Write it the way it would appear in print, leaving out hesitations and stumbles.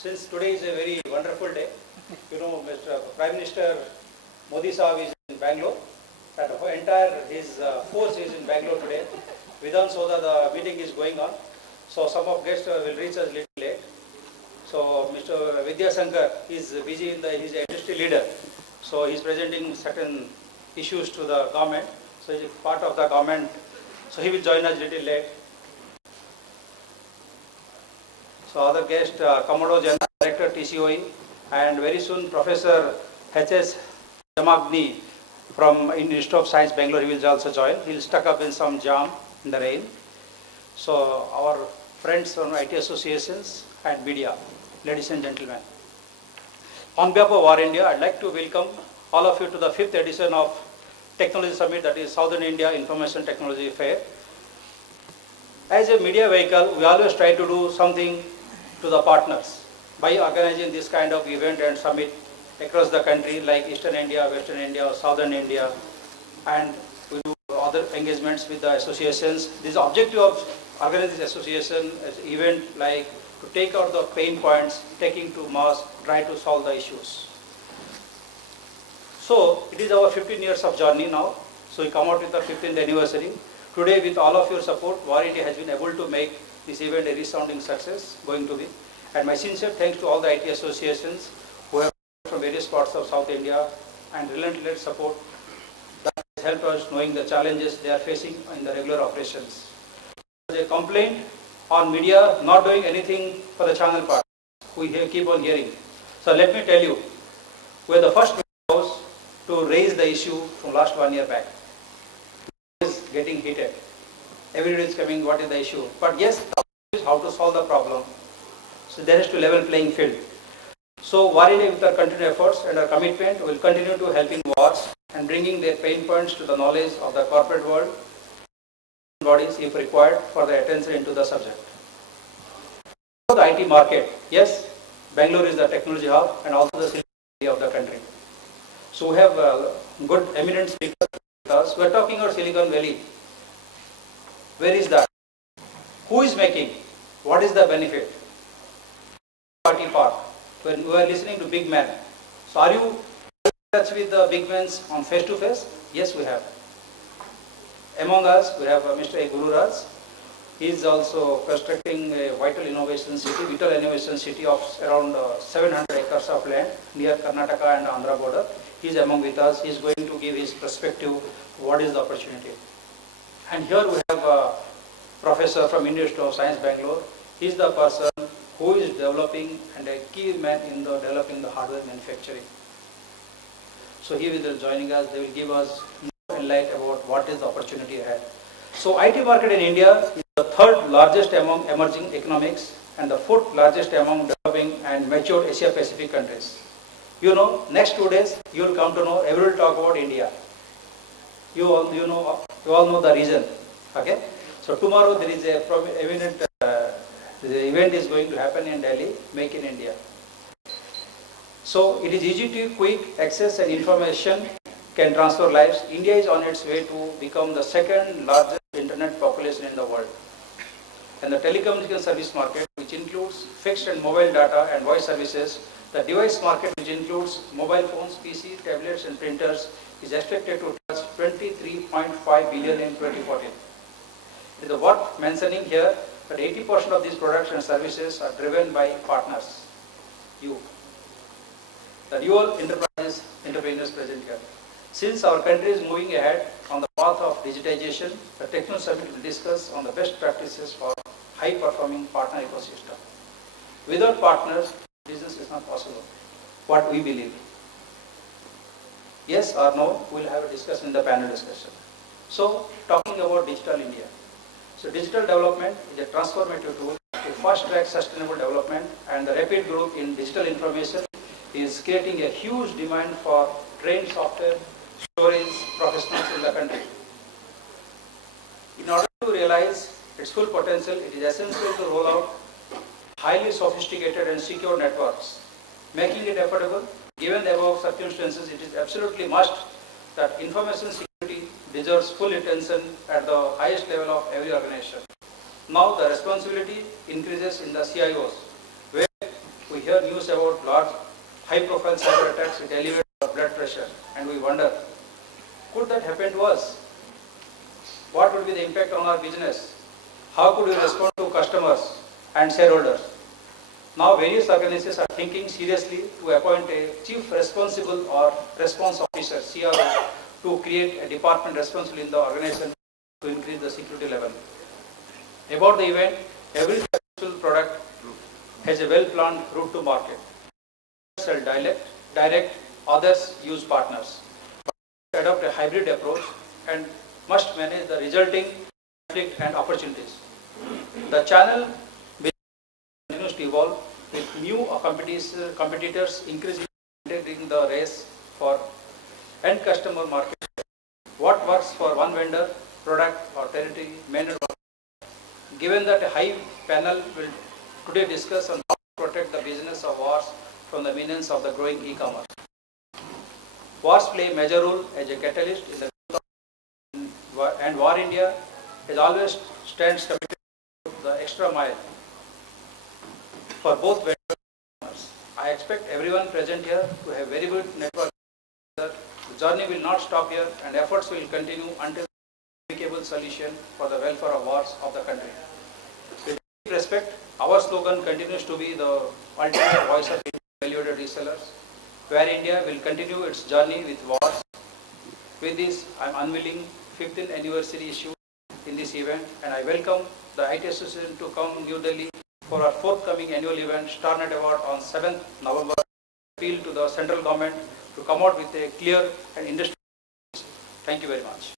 Since today is a very wonderful day, Mr. Prime Minister Modi Sahab is in Bangalore, and the entire his force is in Bangalore today. Vidhan Soda, the meeting is going on, so some of guests will reach us little late. So Mr. Vidya Shankar is busy he's an industry leader, so he's presenting certain issues to the government. So he's part of the government, so he will join us little late. So other guest, Commodore General Director TCOE, and very soon Professor H.S. Jamagni from Institute of Science Bangalore, he will also join. He'll stuck up in some jam in the rain. So our friends from IT associations and media, ladies and gentlemen. On behalf of War India, I'd like to welcome all of you to the 5th edition of Technology Summit, that is Southern India Information Technology Fair. As a media vehicle, we always try to do something to the partners by organizing this kind of event and summit across the country, like Eastern India, Western India, or Southern India, and we do other engagements with the associations. This objective of organizing this association as event, like to take out the pain points, taking to mass, try to solve the issues. So it is our 15 years of journey now. So we come out with the 15th anniversary. Today, with all of your support, War India has been able to make this event a resounding success, going to be. And my sincere thanks to all the IT associations who have from various parts of South India and relentless support that has helped us knowing the challenges they are facing in the regular operations. There's a complaint on media not doing anything for the channel part. We keep on hearing. So let me tell you, we are the first house to raise the issue from last 1 year back. It is getting heated. Every day is coming, what is the issue? But yes, the issue is how to solve the problem. So there is to level playing field. So War India, with our continued efforts and our commitment, will continue to helping wars and bringing their pain points to the knowledge of the corporate world, bodies if required, for the attention into the subject. For the IT market, yes, Bangalore is the technology hub and also the Silicon Valley of the country. So we have good eminent speakers with us. We are talking about Silicon Valley. Where is that? Who is making? What is the benefit? Party part. When we are listening to big men. So are you in touch with the big men on face to face? Yes, we have. Among us, we have Mr. A. Guru Raj. He is also constructing a vital innovation city of around 700 acres of land near Karnataka and Andhra border. He is among with us. He is going to give his perspective. What is the opportunity? And here we have a professor from Institute of Science Bangalore. He is the person who is developing and a key man in the developing the hardware manufacturing. So he will be joining us. They will give us more insight about what is the opportunity ahead. So IT market in India is the 3rd largest among emerging economics and the 4th largest among developing and mature Asia Pacific countries. You know, next 2 days you will come to know, everyone will talk about India. You all know the reason. Okay. So tomorrow there is a eminent the event is going to happen in Delhi, Make in India. So it is easy to quick access and information can transfer lives. India is on its way to become the 2nd largest internet population in the world. And the telecommunication service market, which includes fixed and mobile data and voice services, the device market, which includes mobile phones, PC, tablets and printers, is expected to touch 23.5 billion in 2014. It is worth mentioning here that 80% of these products and services are driven by partners, you. The dual entrepreneurs present here. Since our country is moving ahead on the path of digitization, the Techno Summit will discuss on the best practices for high-performing partner ecosystem. Without partners, business is not possible. What we believe. Yes or no, we will have a discussion in the panel discussion. So, talking about Digital India. So digital development is a transformative tool to fast-track sustainable development, and the rapid growth in digital information is creating a huge demand for trained software storage professionals in the country. In order to realize its full potential, it is essential to roll out highly sophisticated and secure networks. Making it affordable, given the above circumstances, it is absolutely must that information security deserves full attention at the highest level of every organization. Now the responsibility increases in the CIOs, where we we hear news about large, high-profile cyber attacks, it elevates our blood pressure, and we wonder, could that happen to us? What would be the impact on our business? How could we respond to customers and shareholders? Now various organizations are thinking seriously to appoint a chief responsible or response officer, CRO, to create a department responsible in the organization to increase the security level. About the event, every successful product has a well-planned route to market. Sell direct, others use partners. Adopt a hybrid approach and must manage the resulting conflict and opportunities. The channel continues to evolve with new competitors increasingly entering the race for end customer market. What works for one vendor, product or territory may not work. Given that a high panel will today discuss on how to protect the business of VARs from the menace of the growing e-commerce. VARs play a major role as a catalyst in the growth of, and VAR India has always stands committed to the extra mile for both vendors and customers. I expect everyone present here to have very good network. The journey will not stop here and efforts will continue until the amicable solution for the welfare of VARs of the country. With respect, our slogan continues to be the ultimate voice of valued resellers, where India will continue its journey with VARs. With this, I am unveiling 15th anniversary issue in this event, and I welcome the IT Association to come New Delhi for our forthcoming annual event, StarNet Award on 7th November. Appeal to the central government to come out with a clear and industry. Thank you very much.